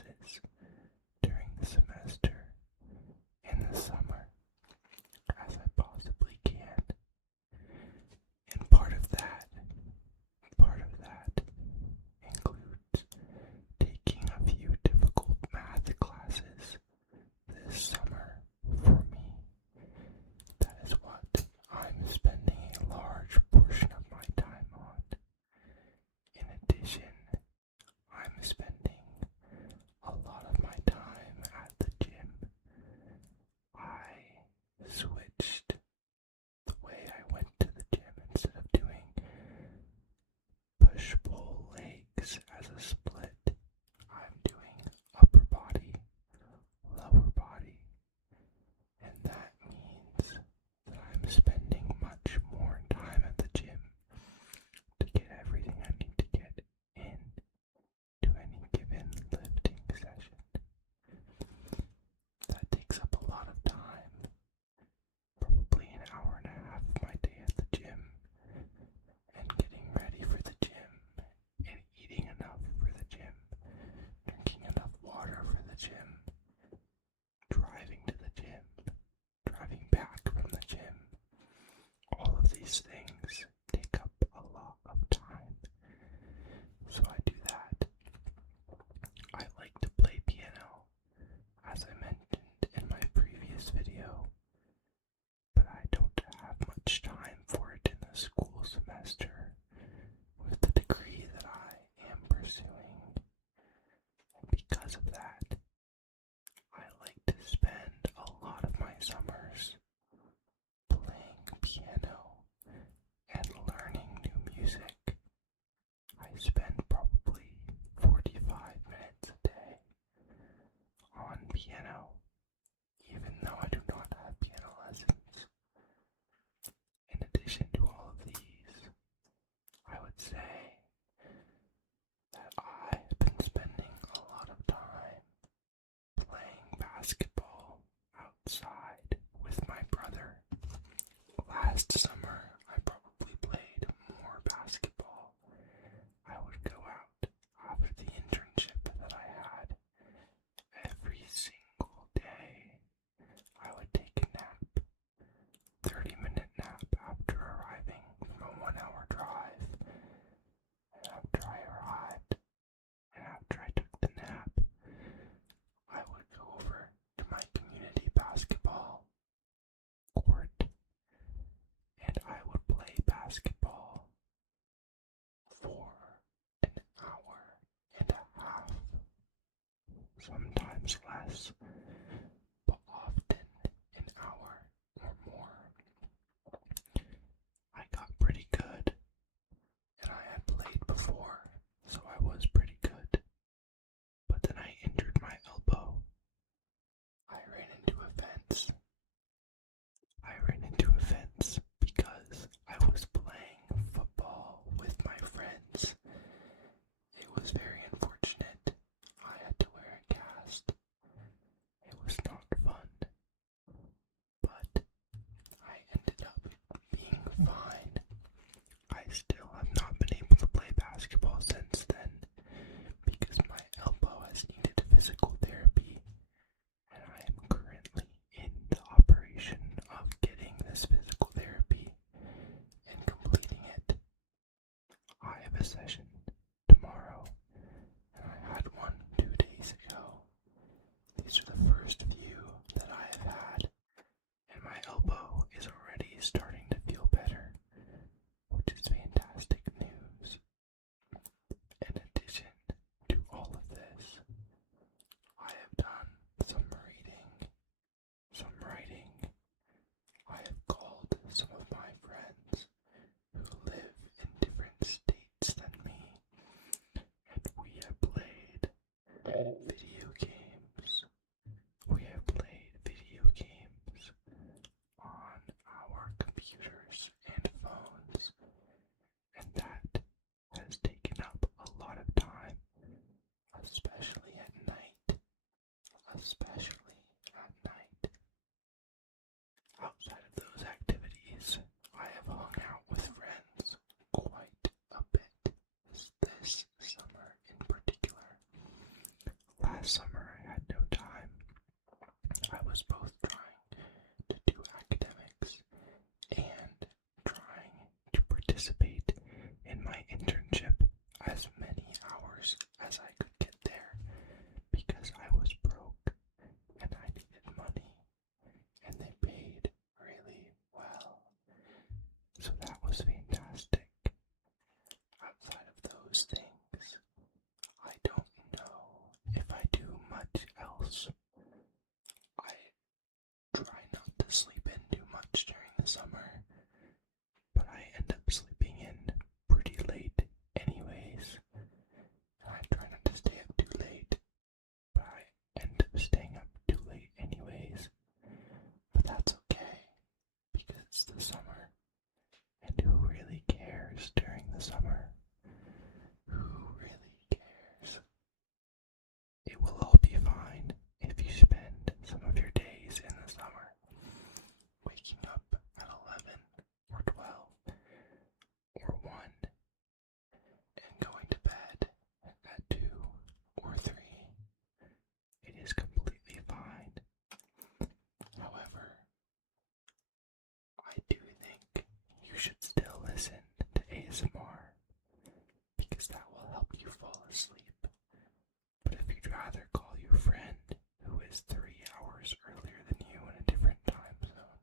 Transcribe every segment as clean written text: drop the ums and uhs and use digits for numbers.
classes during the semester in the summer as I possibly can. And part of that includes taking a few difficult math classes this summer for me. That is what I'm spending a large portion of my time on. In addition, I'm spending a lot of my time at the gym. I switched the way I went to the gym. Instead of doing push-pull legs as a split, I'm doing upper body, lower body, and that means that I'm spending much more time at the gym to get everything I need to get in to any given lifting session. That takes up a lot of time, probably an hour and a half of my day at the gym, and getting ready for the gym, and eating enough for the gym, drinking enough water for the gym, driving to the gym, driving back from the gym. All of these things take up a lot of time. So I do that. I like to play piano, as I mentioned in my previous video, but I don't have much time for it in the school semester with the degree that I am pursuing. And because of that, I like to spend a lot of my summers playing piano and learning new music. I spend probably 45 minutes a day on piano, even though I do not have piano lessons. In addition to all of these, I would say that I have been spending a lot of time playing basketball outside with my brother. Last summer, I probably played more basketball. I would go out after the internship that I had every single day. I would take a nap, 30-minute nap after arriving from a 1-hour drive. And after I arrived, and after I took the nap, I would go over to my community basketball court, and I would play basketball for an hour and a half, sometimes less, but often an hour or more. I got pretty good, and I had played before, so I was pretty good. But then I injured my elbow. I ran into a fence. Because I was playing football with my friends. It was very unfortunate. I had to wear a cast. last summer I had no time. I was both trying to do academics and trying to participate in my internship as many hours as I could get there because I was broke and I needed money and they paid really well. So that was fantastic. Outside of those things, I don't know if I do much else. I try not to sleep in too much during the summer, but I end up sleeping in pretty late anyways. And I try not to stay up too late, but I end up staying up too late anyways. But that's okay, because it's the summer. And who really cares during the summer? Who really cares? It will all be fine if you spend some of your days in the summer waking up at 11 or 12 or 1 and going to bed at 2 or 3. It is completely fine. However, I do think you should still listen to ASMR because that will help you fall asleep. But if you'd rather call your friend who is 3 hours earlier than you in a different time zone,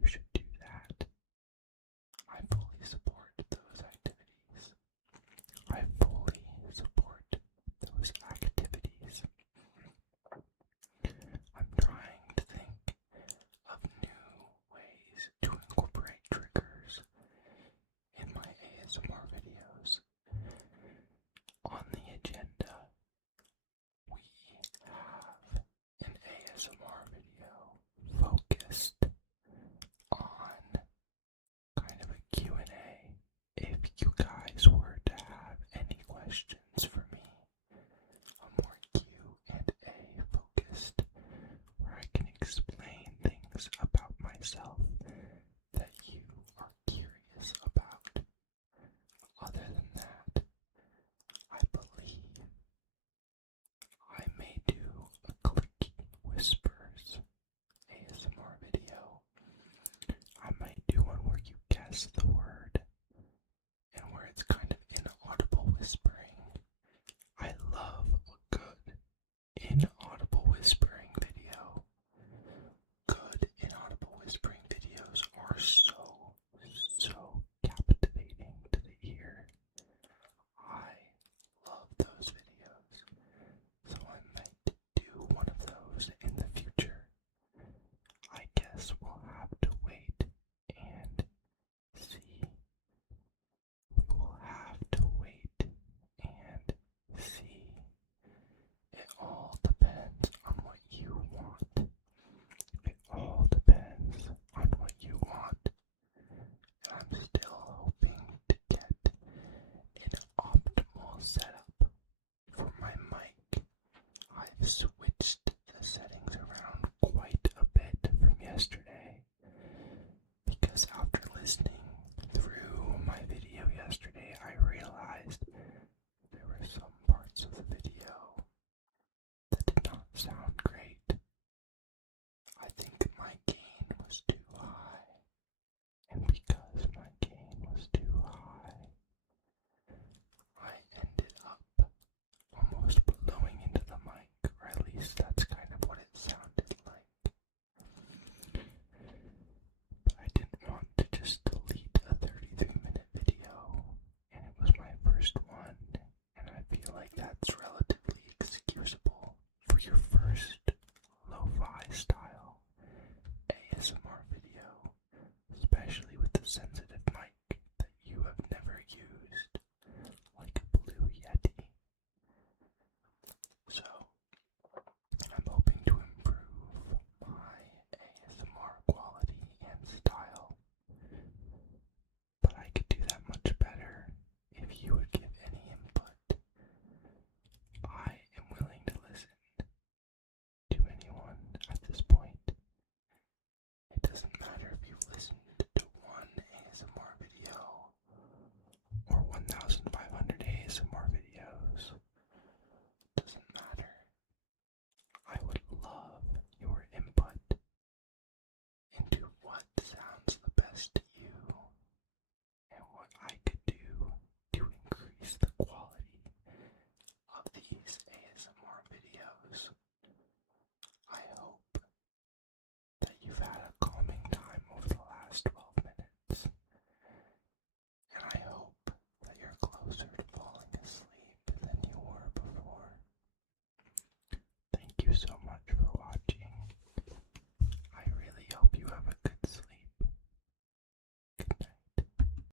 you should do that. I fully support those activities. I fully support those activities. I'm trying to think of new ways to incorporate triggers in my ASMR videos. On the agenda, we have an ASMR video focused on kind of a Q&A. If you guys were to have any questions for me, a more Q&A focused, where I can explain things about myself that you are curious about. Other than that, I believe I may do a clicky whispers ASMR video. I might do one where you guess the word and where it's kind of inaudible whispering. I love a good inaudible whispering video. Good inaudible whispering videos are so captivating to the ear. I love those videos, so I might do one of those in the future. I guess we'll have to wait and see. We will have to wait and see. It all depends on what you want. It all depends on what you want. And I'm still hoping to get an optimal setup for my mic. I've switched